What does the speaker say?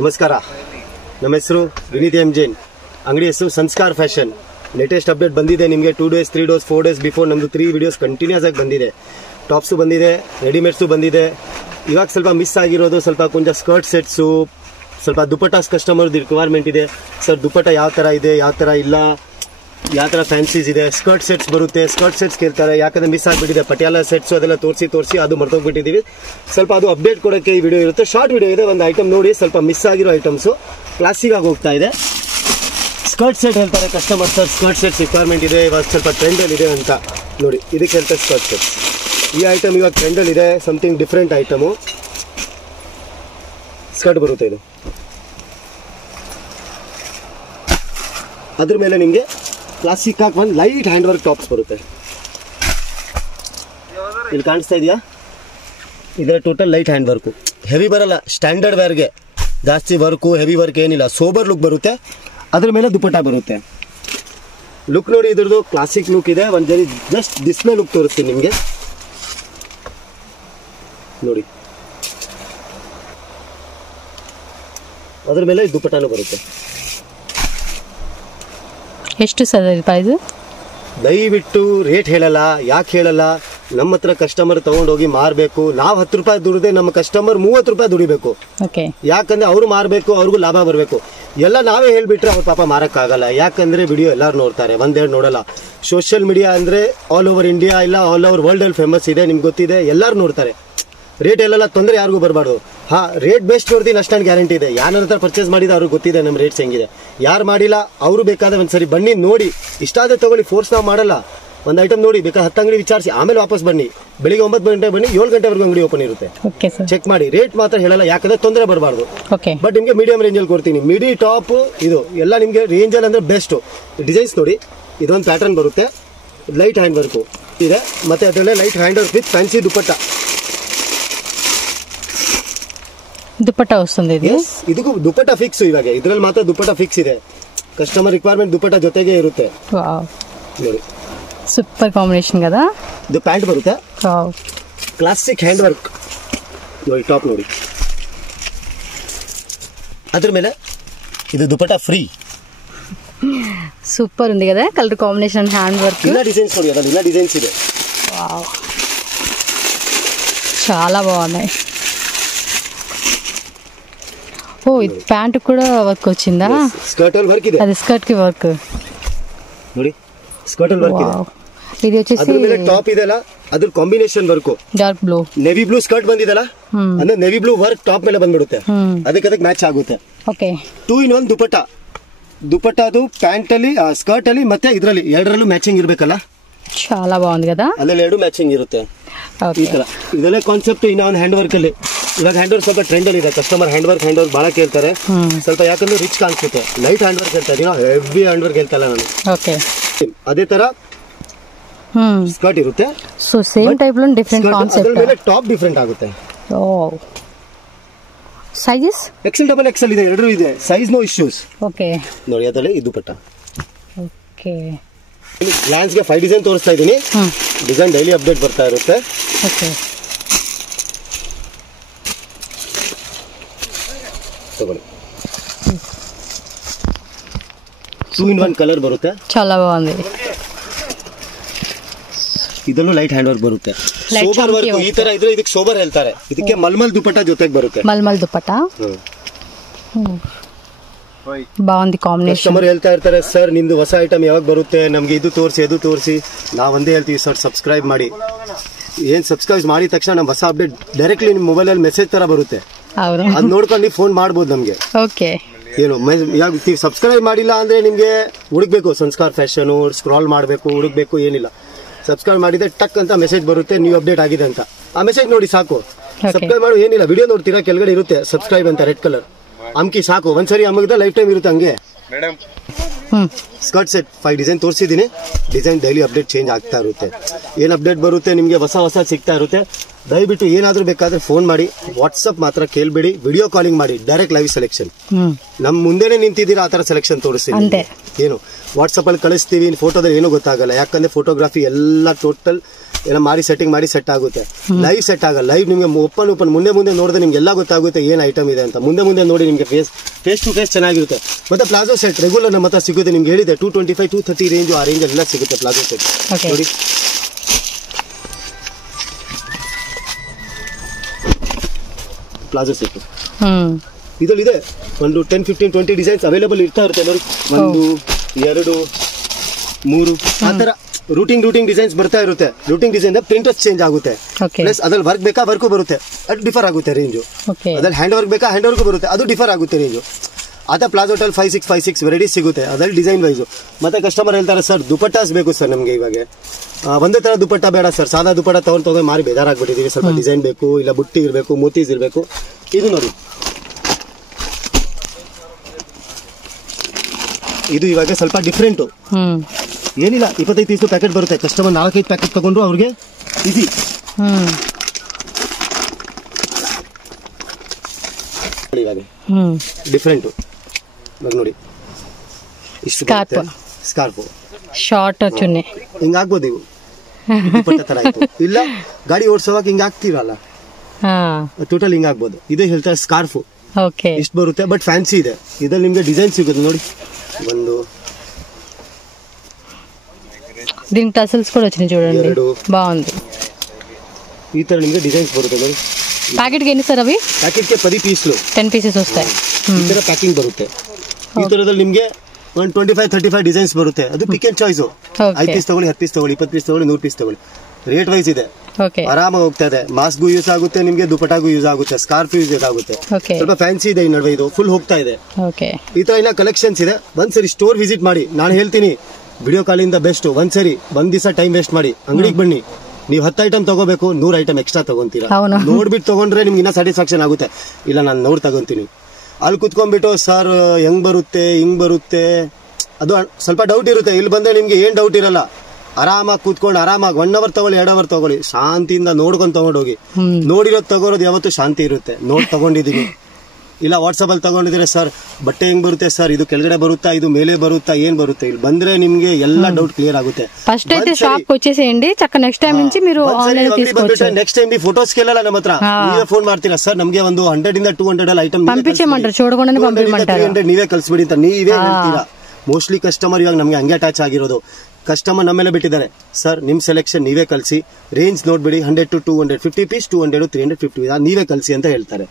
ನಮಸ್ಕಾರ, ನಮ್ಮ ಹೆಸರು ವಿನೀತ್ ಎಂ ಜೈನ್. ಅಂಗಡಿ ಹೆಸರು ಸಂಸ್ಕಾರ ಫ್ಯಾಷನ್. ಲೇಟೆಸ್ಟ್ ಅಪ್ಡೇಟ್ ಬಂದಿದೆ ನಿಮಗೆ 2 days 3 days 4 days ಬಿಫೋರ್ ನಮ್ಮದು 3 ವಿಡಿಯೋಸ್ ಕಂಟಿನ್ಯೂಸ್ ಆಗಿ ಬಂದಿದೆ. ಟಾಪ್ಸು ಬಂದಿದೆ, ರೆಡಿಮೇಡ್ಸು ಬಂದಿದೆ. ಇವಾಗ ಸ್ವಲ್ಪ ಮಿಸ್ ಆಗಿರೋದು ಸ್ವಲ್ಪ ಕೊಂಚ ಸ್ಕರ್ಟ್ ಸೆಟ್ಸು, ಸ್ವಲ್ಪ ದುಪಟ್ಟಾಸ್ ಕಸ್ಟಮರ್ದು ರಿಕ್ವೈರ್ಮೆಂಟ್ ಇದೆ. ಸರ್ ದುಪಟ್ಟ ಯಾವ ಥರ ಇದೆ, ಯಾವ ಥರ ಇಲ್ಲ, ಯಾವ ಥರ ಫ್ಯಾನ್ಸೀಸ್ ಇದೆ, ಸ್ಕರ್ಟ್ ಸೆಟ್ಸ್ ಬರುತ್ತೆ, ಸ್ಕರ್ಟ್ ಸೆಟ್ಸ್ ಕೇಳ್ತಾರೆ. ಯಾಕಂದರೆ ಮಿಸ್ ಆಗಿಬಿಟ್ಟಿದೆ ಪಟಿಯಾಲ ಸೆಟ್ಸು, ಅದೆಲ್ಲ ತೋರಿಸಿ ಅದು ಮರ್ತೋಗ್ಬಿಟ್ಟಿದ್ದೀವಿ. ಸ್ವಲ್ಪ ಅದು ಅಪ್ಡೇಟ್ ಕೊಡೋಕ್ಕೆ ಈ ವಿಡಿಯೋ ಇರುತ್ತೆ. ಶಾರ್ಟ್ ವಿಡಿಯೋ ಇದೆ, ಒಂದು ಐಟಮ್ ನೋಡಿ. ಸ್ವಲ್ಪ ಮಿಸ್ ಆಗಿರೋ ಐಟಮ್ಸು ಕ್ಲಾಸಿಕ್ ಆಗಿ ಹೋಗ್ತಾ ಇದೆ. ಸ್ಕರ್ಟ್ ಸೆಟ್ ಹೇಳ್ತಾರೆ customer, sir skirt sets requirement ಇದೆ, ಇವಾಗ ಸ್ವಲ್ಪ ಟ್ರೆಂಡಲ್ಲಿ ಇದೆ ಅಂತ ನೋಡಿ. ಇದಕ್ಕೆ ಹೇಳ್ತಾರೆ ಸ್ಕರ್ಟ್ ಸೆಟ್ಸ್. ಈ ಐಟಮ್ ಇವಾಗ ಟ್ರೆಂಡಲ್ಲಿ ಇದೆ, ಸಮಥಿಂಗ್ ಡಿಫ್ರೆಂಟ್ ಐಟಮು. ಸ್ಕರ್ಟ್ ಬರುತ್ತೆ ಇದು, ಅದ್ರ ಮೇಲೆ ನಿಮಗೆ ಕ್ಲಾಸಿಕ್ ಆಗಿ ಒಂದು ಲೈಟ್ ಹ್ಯಾಂಡ್ ವರ್ಕ್ ಟಾಪ್ಸ್ ಬರುತ್ತೆ. ಇಲ್ಲಿ ಕಾಣಿಸ್ತಾ ಇದೆಯಾ, ಇದರ total light hand work, heavy ಬರಲ್ಲ. ಸ್ಟ್ಯಾಂಡರ್ಡ್ ವೇರ್ಗೆ ಜಾಸ್ತಿ ವರ್ಕು ಹೆವಿ ವರ್ಕ್ ಏನಿಲ್ಲ, ಸೋಬರ್ ಲುಕ್ ಬರುತ್ತೆ. ಅದ್ರ ಮೇಲೆ ದುಪಟ್ಟ ಬರುತ್ತೆ. ಲುಕ್ ನೋಡಿ, ಇದ್ರದ್ದು ಕ್ಲಾಸಿಕ್ ಲುಕ್ ಇದೆ. ಒಂದು ಜರಿ ಜಸ್ಟ್ ಡಿಸ್ಪ್ಲೇ ಲುಕ್ ತೋರಿಸ್ತೀನಿ ನಿಮಗೆ ನೋಡಿ. ಅದ್ರ ಮೇಲೆ ದುಪಟ್ಟನೂ ಬರುತ್ತೆ. ಎಷ್ಟು ಸರ್ ಪ್ರೈಸ್? ದಯವಿಟ್ಟು ರೇಟ್ ಹೇಳಲ್ಲ. ಯಾಕೆ ಹೇಳಲ್ಲ, ನಮ್ಮ ಹತ್ರ ಕಸ್ಟಮರ್ ತಗೊಂಡೋಗಿ ಮಾರಬೇಕು. ನಾವು 10 ರೂಪಾಯಿ ದುಡಿದೆ, ನಮ್ಮ ಕಸ್ಟಮರ್ 30 ರೂಪಾಯಿ ದುಡಿಬೇಕು. ಯಾಕಂದ್ರೆ ಅವರು ಮಾರಬೇಕು, ಅವ್ರಿಗೂ ಲಾಭ ಬರಬೇಕು. ಎಲ್ಲ ನಾವೇ ಹೇಳ್ಬಿಟ್ರೆ ಅವ್ರ ಪಾಪ ಮಾರಕ್ಕಾಗಲ್ಲ. ಯಾಕಂದ್ರೆ ವಿಡಿಯೋ ಎಲ್ಲರೂ ನೋಡ್ತಾರೆ, ಒಂದೆರಡು ನೋಡಲ್ಲ. ಸೋಷಿಯಲ್ ಮೀಡಿಯಾ ಅಂದ್ರೆ ಆಲ್ ಓವರ್ ಇಂಡಿಯಾ ಇಲ್ಲ ಆಲ್ ಓವರ್ ವರ್ಲ್ಡ್ ಅಲ್ಲಿ ಫೇಮಸ್ ಇದೆ, ನಿಮ್ಗೆ ಗೊತ್ತಿದೆ, ಎಲ್ಲರೂ ನೋಡ್ತಾರೆ. ರೇಟ್ ಎಲ್ಲೆಲ್ಲ ತೊಂದರೆ ಯಾರಿಗೂ ಬರಬಾರ್ದು. ರೇಟ್ ಬೆಸ್ಟ್ ಕೊಡ್ತೀನಿ ಅಷ್ಟೊಂದು ಗ್ಯಾರಂಟಿ ಇದೆ. ಯಾರ ಹತ್ರ ಪರ್ಚೇಸ್ ಮಾಡಿದ ಅವ್ರಿಗೆ ಗೊತ್ತಿದೆ ನಮ್ಮ ರೇಟ್ಸ್ ಹೆಂಗಿದೆ. ಯಾರು ಮಾಡಿಲ್ಲ ಅವರು ಬೇಕಾದ್ರೆ ಒಂದ್ಸರಿ ಬನ್ನಿ ನೋಡಿ, ಇಷ್ಟ ಆದರೆ ತಗೊಳ್ಳಿ, ಫೋರ್ಸ್ ನಾವು ಮಾಡಲ್ಲ. ಒಂದು ಐಟಮ್ ನೋಡಿ, ಬೇಕಾದ್ರೆ 10 ಅಂಗಡಿ ವಿಚಾರಿಸಿ ಆಮೇಲೆ ವಾಪಸ್ ಬನ್ನಿ. ಬೆಳಿಗ್ಗೆ 9 ಗಂಟೆ ಬನ್ನಿ, 7 ಗಂಟೆವರೆಗೂ ಅಂಗಡಿ ಓಪನ್ ಇರುತ್ತೆ. ಚೆಕ್ ಮಾಡಿ, ರೇಟ್ ಮಾತ್ರ ಹೇಳಲ್ಲ, ಯಾಕಂದ್ರೆ ತೊಂದರೆ ಬರಬಾರ್ದು. ಬಟ್ ನಿಮಗೆ ಮೀಡಿಯಂ ರೇಂಜಲ್ಲಿ ಕೊಡ್ತೀನಿ. ಮಿಡಿ ಟಾಪ್ ಇದು ಎಲ್ಲ ನಿಮಗೆ ರೇಂಜಲ್ಲಿ ಅಂದ್ರೆ ಬೆಸ್ಟ್. ಡಿಸೈನ್ಸ್ ನೋಡಿ, ಇದೊಂದು ಪ್ಯಾಟರ್ನ್ ಬರುತ್ತೆ, ಲೈಟ್ ಹ್ಯಾಂಡ್ ವರ್ಕು ಇದೆ, ಮತ್ತೆ ಅದರಲ್ಲೇ light hand work with fancy dupatta. Dupatta ವస్తుంది ಇದಕ್ಕೂ ದುಪಟ್ಟ ಫಿಕ್ಸ್. ಇವಾಗ ಇದ್ರಲ್ಲಿ ಮಾತ್ರ ದುಪಟ್ಟ ಫಿಕ್ಸ್ ಇದೆ. ಕಸ್ಟಮರ್ ರಿಕ್ವೈರ್ಮೆಂಟ್ ದುಪಟ್ಟ ಜೊತೆಗೆ ಇರುತ್ತೆ ನೋಡಿ. ಸೂಪರ್ ಕಾಂಬಿನೇಷನ್ కదా. ಇದು ಪ್ಯಾಂಟ್ ಬರುತ್ತೆ, ಕ್ಲಾಸಿಕ್ ಹ್ಯಾಂಡ್ ವರ್ಕ್ ನೋಡಿ. ಟಾಪ್ ನೋಡಿ, ಅದ್ರ ಮೇಲೆ ಇದು ದುಪಟ್ಟ ಫ್ರೀ. సూపర్ ఉంది కదా కలర్ కాంబినేషన్, హ్యాండ్ వర్క్, ఇలా డిజైన్స్ ನೋಡಿ. ಅದರಲ್ಲಿ ఇలా ಡಿಸೈನ್ಸ್ ಇದೆ. వావ్, చాలా బాగున్నాయి. ఓ, ఇది ప్యాంట్ కూడా వర్క్ వచ్చిందా? స్కర్ట్ ಅಲ್ಲಿ ವರ್ಕ್ ಇದೆ. అది స్కర్ట్ కి వర్క్ ನೋಡಿ, ಸ್ಕರ್ಟ್ ಅಲ್ಲಿ ವರ್ಕ್ ಇದೆ. ఇది వచ్చేసి ಅದ್ರ ಮೇಲೆ ಟಾಪ್ ಇದೆಲ್ಲ, ಅದ್ರ combination work. Dark blue, navy blue skirt ಬಂದಿದೆಲ್ಲ, ಅಂದ್ರೆ ನೆವಿ ಬ್ಲೂ ವರ್ಕ್ ಟಾಪ್ ಮೇಲೆ ಬಂದ್ಬಿಡುತ್ತೆ. ಅದಕ್ಕೆ ಮ್ಯಾಚ್ ಆಗುತ್ತೆ. Okay, 2 in 1 dupatta. ದುಪಟ್ಟ ಅದು ಪ್ಯಾಂಟ್ ಅಲ್ಲಿ, ಸ್ಕರ್ಟ್ ಅಲ್ಲಿ ಮತ್ತೆ ಇದರಲ್ಲಿ ಎರಡರಲ್ಲೂ ಮ್ಯಾಚಿಂಗ್ ಇರ್ಬೇಕಲ್ಲ. చాలా బాగుంది కదా. ಅದ್ರಲ್ಲಿ ಎರಡು ಮ್ಯಾಚಿಂಗ್ ಇರುತ್ತೆ. ಈ ತರ ಇದೆಲ್ಲ ಕಾನ್ಸೆಪ್ಟ್. ಇನ್ನ ಒಂದು ಹ್ಯಾಂಡ್ ವರ್ಕ್ ಅಲ್ಲಿ, ಇವಾಗ ಹ್ಯಾಂಡ್ ವರ್ಕ್ ಸ್ವಲ್ಪ ಟ್ರೆಂಡ್ ಅಲ್ಲಿ ಇದೆ. ಕಸ್ಟಮರ್ ಹ್ಯಾಂಡ್ ವರ್ಕ್ ಬಹಳ ಕೇಳ್ತಾರೆ ಸ್ವಲ್ಪ, ಯಾಕಂದ್ರೆ ರಿಚ್ ಕಾಣಿಸುತ್ತೆ. ಲೈಟ್ ಹ್ಯಾಂಡ್ ವರ್ಕ್ ಹೇಳ್ತಾರೆ, ಹೆವಿ ಹ್ಯಾಂಡ್ ವರ್ಕ್ ಹೇಳ್ತಲ್ಲ ನಾನು. ಓಕೆ, ಅದೇ ತರ ಸ್ಕರ್ಟ್ ಇರುತ್ತೆ. So same type low different concept. ಅದ್ರ ಮೇಲೆ ಟಾಪ್ ಡಿಫರೆಂಟ್ ಆಗುತ್ತೆ. ಓ, ಸೈಜಸ್ XL ಡಬಲ್ XL ಇದೆ, ಎರಡೂ ಇದೆ. Size no issues. ಓಕೆ ನೋಡಿ, ಅದರಲ್ಲಿ ಇದು ದುಪಟ್ಟ. ಓಕೆ, ಗ್ಲಾನ್ಸ್ ಗೆ 5 ಡಿಸೈನ್ ತೋರಿಸ್ತಾ ಇದ್ದೀನಿ. ಡಿಸೈನ್ ಡೈಲಿ ಅಪ್ಡೇಟ್ ಬರ್ತಾ ಇರುತ್ತೆ. ಓಕೆ, ತಗೊಳ್ಳಿ. 2 in 1 ಕಲರ್ ಬರುತ್ತೆ, చాలా బాగుంది. ಇದನ್ನು ಲೈಟ್ ಹ್ಯಾಂಡ್ ವರ್ಕ್ ಬರುತ್ತೆ. ಸೋಬರ್ ವರ್ಕ್ ಈ ತರ ಇದ್ರೆ ಇದಕ್ಕೆ ಸೋಬರ್ ಹೇಳ್ತಾರೆ. ಇದಕ್ಕೆ ಮಲ್ಮಲ್ ದುಪಟ್ಟ ಜೊತೆಗೆ ಬರುತ್ತೆ. ಮಲ್ಮಲ್ ದುಪಟ್ಟ ಬಾగుంది ಕಾಂಬಿನೇಷನ್. ಕಸ್ಟಮರ್ ಹೇಳ್ತಾ ಇರ್ತಾರೆ, ಸರ್ ನಿಮ್ದು ಹೊಸ ಐಟಮ್ ಯಾವಾಗ ಬರುತ್ತೆ, ನಮ್ಗೆ ಇದು ತೋರಿಸಿ ಅದು ತೋರಿಸಿ. ನಾವು ಒಂದೇ ಹೇಳ್ತೀವಿ, ಸರ್ ಸಬ್ಸ್ಕ್ರೈಬ್ ಮಾಡಿ. ಏನ್ ಸಬ್ಸ್ಕ್ರೈಬ್ ಮಾಡಿದ ತಕ್ಷಣ ನಮ್ಮ ಹೊಸ ಅಪ್ಡೇಟ್ ಡೈರೆಕ್ಟ್ಲಿ ನಿಮ್ಮ ಮೊಬೈಲ್ ಅಲ್ಲಿ ಮೆಸೇಜ್ ತರ ಬರುತ್ತೆ. ಅದ್ ನೋಡ್ಕೊಂಡು ನೀವು ಫೋನ್ ಮಾಡ್ಬೋದು ನಮ್ಗೆ. ಓಕೆ, ಏನು ನೀವು ಸಬ್ಸ್ಕ್ರೈಬ್ ಮಾಡಿಲ್ಲ ಅಂದ್ರೆ ನಿಮ್ಗೆ ಹುಡುಕ್ಬೇಕು, ಸಂಸ್ಕಾರ ಫ್ಯಾಷನ್ ಸ್ಕ್ರಾಲ್ ಮಾಡಬೇಕು, ಹುಡುಕ್ಬೇಕು, ಏನಿಲ್ಲ. ಸಬ್ಸ್ಕ್ರೈಬ್ ಮಾಡಿದ್ರೆ ಟಕ್ ಅಂತ ಮೆಸೇಜ್ ಬರುತ್ತೆ, ನೀವು ಅಪ್ಡೇಟ್ ಆಗಿದೆ ಅಂತ. ಆ ಮೆಸೇಜ್ ನೋಡಿ ಸಾಕು. ಸಬ್ಸ್ಕ್ರೈಬ್ ಮಾಡು, ಏನಿಲ್ಲ. ವಿಡಿಯೋ ನೋಡ್ತೀರಾ, ಕೆಳಗಡೆ ಇರುತ್ತೆ ಸಬ್ಸ್ಕ್ರೈಬ್ ಅಂತ ರೆಡ್ ಕಲರ್ ಅಮ್ಕಿ, ಸಾಕು. ಒಂದ್ಸರಿ ಅಮ್ಮಗದ ಲೈಫ್ ಟೈಮ್ ಇರುತ್ತೆ ಹಂಗೆ. ಸ್ಕರ್ಟ್ ಸೆಟ್ 5 ಡಿಸೈನ್ ತೋರಿಸಿದ್ದೀನಿ. ಡಿಸೈನ್ ಡೈಲಿ ಅಪ್ಡೇಟ್ ಚೇಂಜ್ ಆಗ್ತಾ ಇರುತ್ತೆ. ಏನ್ ಅಪ್ಡೇಟ್ ಬರುತ್ತೆ ನಿಮ್ಗೆ ಹೊಸ ಸಿಗ್ತಾ ಇರುತ್ತೆ. ದಯವಿಟ್ಟು ಏನಾದ್ರೂ ಬೇಕಾದ್ರೆ ಫೋನ್ ಮಾಡಿ, ವಾಟ್ಸ್ಆಪ್ ಮಾತ್ರ ಕೇಳ್ಬೇಡಿ. ವಿಡಿಯೋ ಕಾಲಿಂಗ್ ಮಾಡಿ, ಡೈರೆಕ್ಟ್ ಲೈವ್ ಸೆಲೆಕ್ಷನ್. ನಮ್ ಮುಂದೆನೆ ನಿಂತಿದ್ದೀರಾ, ಆತರ ಸೆಲೆಕ್ಷನ್ ತೋರಿಸ್ತೀನಿ. ಏನು ವಾಟ್ಸ್ಆಪ್ ಅಲ್ಲಿ ಕಳಿಸ್ತೀವಿ, ಫೋಟೋದಲ್ಲಿ ಏನೂ ಗೊತ್ತಾಗಲ್ಲ. ಯಾಕಂದ್ರೆ ಫೋಟೋಗ್ರಫಿ ಎಲ್ಲ ಟೋಟಲ್ ಎಲ್ಲ ಮಾಡಿ ಸೆಟ್ಟಿಂಗ್ ಮಾಡಿ ಸೆಟ್ ಆಗುತ್ತೆ. ಲೈವ್ ಸೆಟ್ ಆಗಲ್ಲ. ಲೈವ್ ನಿಮಗೆ ಓಪನ್ ಮುಂದೆ ನೋಡಿದ್ರೆ ನಿಮ್ಗೆ ಎಲ್ಲ ಗೊತ್ತಾಗುತ್ತೆ ಏನ್ ಐಟಮ್ ಇದೆ ಅಂತ. ಮುಂದೆ ನೋಡಿ ನಿಮಗೆ ಫೇಸ್ ಟು ಫೇಸ್ ಚೆನ್ನಾಗಿರುತ್ತೆ. ಮತ್ತೆ ಪ್ಲಾಜೋ ಸೆಟ್ ರೆಗ್ಯುಲರ್ ನಮ್ಮ ಹತ್ರ ಸಿಗುತ್ತೆ. ನಿಮ್ಗೆ ಹೇಳಿದೆ 225 230 ರೇಂಜ್, ಆ ರೇಂಜ್ ಎಲ್ಲ ಸಿಗುತ್ತೆ ಪ್ಲಾಜೋ ಸೆಟ್ ನೋಡಿ. ಪ್ಲಾಜೋ ಸೆಟ್ ಇದರಲ್ಲಿದೆ ಒಂದು 10 15 20 ಡಿಸೈನ್ಸ್ ಅವೈಲೇಬಲ್ ಇರ್ತಾ ಇರುತ್ತೆ ನೋಡಿ. 1 2 3 ಆ ತರ ರೂಟಿಂಗ್ ಡಿಸೈನ್ಸ್ ಬರ್ತಾ ಇರುತ್ತೆ. ರೂಟಿಂಗ್ ಡಿಸೈನ್ ಪ್ರಿಂಟರ್ಸ್ ಚೇಂಜ್ ಆಗುತ್ತೆ. ಪ್ಲಸ್ ಅದ್ರಲ್ಲಿ ವರ್ಕ್ ಬೇಕಾ ವರ್ಕು ಬರುತ್ತೆ, ಅದು ಡಿಫರ್ ಆಗುತ್ತೆ ರೇಂಜು. ಅದ್ರಲ್ಲಿ ಹ್ಯಾಂಡ್ ವರ್ಕ್ ಬೇಕಾ ಹ್ಯಾಂಡ್ ವರ್ಕ್ ಬರುತ್ತೆ, ಅದು ಡಿಫರ್ ಆಗುತ್ತೆ ರೇಂಜು. ಅದ ಪ್ಲಾಜೋಟಲ್ 5 6 ವೆರೈಟೀಸ್ ಸಿಗುತ್ತೆ. ಅದ್ರಲ್ಲಿ ಡಿಸೈನ್ ವೈಸು. ಮತ್ತೆ ಕಸ್ಟಮರ್ ಹೇಳ್ತಾರೆ ಸರ್ ದುಪಟ್ಟಾಸ್ ಬೇಕು ಸರ್ ನಮಗೆ. ಇವಾಗ ಒಂದೇ ತರ ದುಪಟ್ಟ ಬೇಡ ಸರ್, ಸಾದಾ ದುಪಟ್ಟ ತಗೊಂಡು ಮಾರಿ ಬೇಜಾರಾಗ್ಬಿಟ್ಟಿದೀವಿ. ಸ್ವಲ್ಪ ಡಿಸೈನ್ ಬೇಕು, ಇಲ್ಲ ಬುಟ್ಟಿ ಇರಬೇಕು, ಮೋತೀಸ್ ಇರಬೇಕು. ಇದು ನೋಡಿ, ಇದು ಇವಾಗ ಸ್ವಲ್ಪ ಡಿಫ್ರೆಂಟು. ಏನಿಲ್ಲ 25 ಪ್ಯಾಕೆಟ್ ಬರುತ್ತೆ. ಕಸ್ಟಮರ್ 4-5 ಪ್ಯಾಕೆಟ್ ತಗೊಂಡ್ರು ಅವ್ರಿಗೆ ಈಸಿ. ಇವಾಗ ಡಿಫ್ರೆಂಟು ನೋಡಿ, ಇಷ್ಟು ಸ್ಕಾರ್ಫ್ ಶಾರ್ಟ್ ಚುನ್ನಿ ಹಿಂಗಾಗ್ಬೋದು. ಇವು ದುಪಟ್ಟ ತರ ಆಯ್ತು. ಇಲ್ಲ ಗಾಡಿ ಓಡಿಸೋವಾಗ ಹಿಂಗ ಆಗ್ತಿರಲ್ಲ, ಟೋಟಲ್ ಹಿಂಗಾಗ್ಬೋದು. ಇದೇ ಹೇಳ್ತಾರೆ ಸ್ಕಾರ್ಫ್. ಇಷ್ಟು ಬರುತ್ತೆ, ಬಟ್ ಫ್ಯಾನ್ಸಿ ಇದೆ. ಇದ್ರಲ್ಲಿ ನಿಮ್ಗೆ ಡಿಸೈನ್ ಸಿಗುತ್ತೆ ನೋಡಿ. ಒಂದು దీని టసల్స్ కూడా వచ్చినాయి చూడండి, బాగుంది. ఈ ತರ నిಮಗೆ డిజైన్స్ ಬರುತ್ತೆ ನೋಡಿ. ప్యాకెట్ ಗೆ ಎన్ని ಸರ್ ಅవి? ಪ್ಯಾಕೆಟ್ ಗೆ 10 ಪೀಸ್ಲು 10 ಪೀಸಸ್ ವಸ್ತಾಯಿ. ಈ ತರ ಪ್ಯಾಕಿಂಗ್ ಬರುತ್ತೆ. ಈ ತರದಲ್ಲಿ ನಿಮಗೆ 125-35 ಡಿಸೈನ್ಸ್ ಬರುತ್ತೆ. ಅದು ಪಿಕ್ ಅಂಡ್ ಚಾಯ್ಸ್. 5 ಪೀಸ್ ತಗೊಳ್ಳಿ, 10 ಪೀಸ್ ತಗೊಳ್ಳಿ, 20 ಪೀಸ್ ತಗೊಳ್ಳಿ, 100 ಪೀಸ್ ತಗೊಳ್ಳಿ. ರೇಟ್ ವೈಸ್ ಇದೆ. ಆರಾಮಾಗಿ ಹೋಗ್ತಾ ಇದೆ. ಮಾಸ್ಕ್ಗೂ ಯೂಸ್ ಆಗುತ್ತೆ, ನಿಮ್ಗೆ ದುಪಟ್ಟಾಗೂ ಯೂಸ್ ಆಗುತ್ತೆ, ಸ್ಕಾರ್ಫ್ ಯೂಸ್ ಆಗುತ್ತೆ. ಸ್ವಲ್ಪ ಫ್ಯಾನ್ಸಿ ಇದೆ ಈ ನಡುವೆ, ಇದು ಫುಲ್ ಹೋಗ್ತಾ ಇದೆ. ಈ ತರ ಎಲ್ಲ ಕಲೆಕ್ಷನ್ಸ್ ಇದೆ. ಒಂದ್ಸರಿ ಸ್ಟೋರ್ ವಿಸಿಟ್ ಮಾಡಿ. ನಾನು ಹೇಳ್ತೀನಿ ವಿಡಿಯೋ ಕಾಲಿಂದ ಬೆಸ್ಟ್. ಒಂದ್ಸರಿ ಒಂದ್ ದಿವಸ ಟೈಮ್ ವೇಸ್ಟ್ ಮಾಡಿ ಅಂಗಡಿಗೆ ಬನ್ನಿ. ನೀವು 10 ಐಟಮ್ ತಗೋಬೇಕು, 100 ಐಟಮ್ ಎಕ್ಸ್ಟ್ರಾ ತಗೊಂತೀರಾ. ನೋಡ್ಬಿಟ್ಟು ತಗೊಂಡ್ರೆ ನಿಮ್ಗೆ ಇನ್ನ ಸ್ಯಾಟಿಸ್ಫ್ಯಾಕ್ಷನ್ ಆಗುತ್ತೆ. ಇಲ್ಲ ನಾನು ನೋಡಿ ತಗೊಂತೀನಿ. ಅಲ್ಲಿ ಕುತ್ಕೊಂಡ್ಬಿಟ್ಟು ಸರ್ ಹೆಂಗ್ ಬರುತ್ತೆ ಹಿಂಗ್ ಬರುತ್ತೆ, ಅದು ಸ್ವಲ್ಪ ಡೌಟ್ ಇರುತ್ತೆ. ಇಲ್ಲಿ ಬಂದ್ರೆ ನಿಮ್ಗೆ ಏನ್ ಡೌಟ್ ಇರಲ್ಲ. ಆರಾಮಾಗಿ ಕೂತ್ಕೊಂಡು ಆರಾಮಾಗಿ 1 ಅವರ್ ತಗೊಳ್ಳಿ, 2 ಅವರ್ ತಗೊಳ್ಳಿ, ಶಾಂತಿಯಿಂದ ನೋಡ್ಕೊಂಡು ತಗೊಂಡೋಗಿ. ನೋಡಿರೋದು ತಗೋರೋದು ಯಾವತ್ತು ಶಾಂತಿ ಇರುತ್ತೆ. ತಗೊಂಡಿದೀನಿ, ಇಲ್ಲ ವಾಟ್ಸಪ್ ಅಲ್ಲಿ ತಗೊಂಡಿದ್ರೆ ಸರ್ ಬಟ್ಟೆ ಹೆಂಗ್ ಬರುತ್ತೆ ಸರ್, ಇದು ಕೆಳಗಡೆ ಬರುತ್ತಾ, ಇದು ಮೇಲೆ ಬರುತ್ತಾ, ಏನ್ ಬರುತ್ತೆ, ಇಲ್ಲಿ ಬಂದ್ರೆ ನಿಮ್ಗೆ ಎಲ್ಲ ಡೌಟ್ ಕ್ಲಿಯರ್ ಆಗುತ್ತೆ. ఫస్ట్ అయితే షాప్ కి వచ్చేసేయండి. చక్క నెక్స్ట్ టైం నుంచి మీరు ఆన్లైన్ తీసుకోవచ్చు. నెక్స్ట్ టైం మీ ఫోటోస్ కేಳಲ್ಲ ನಮ್ಮ ಹತ್ರ. ನೀವೇ ಫೋನ್ ಮಾಡ್ತೀರಾ ಸರ್ ನಮ್ಗೆ ಒಂದು 100 ಇಂದ 200 ಅಲ್ಲಿ ಐಟಮ್ పంపించమంటారు, చూడకుండానే పంపించమంటారు. 300 ನೀವೇ ಕಳಿಸ್ಬಿಡಿ ಅಂತ ನೀವೇ ಹೇಳ್ತೀರಾ. ಮೋಸ್ಟ್ಲಿ ಕಸ್ಟಮರ್ ಇವಾಗ ನಮ್ಗೆ ಹಂಗೆ ಅಟ್ಯಾಚ್ ಆಗಿರೋದು. ಕಸ್ಟಮರ್ ನಮ್ಮೆಲ್ಲ ಬಿಟ್ಟಿದ್ದಾರೆ ಸರ್, ನಿಮ್ ಸೆಲೆಕ್ಷನ್ ನೀವೇ ಕಳಿಸಿ, ರೇಂಜ್ ನೋಡ್ಬಿಡಿ 100 to 200, 50 ಪೀಸ್ 200 350 ನೀವೇ ಕಳಿಸಿ ಅಂತ ಹೇಳ್ತಾರೆ.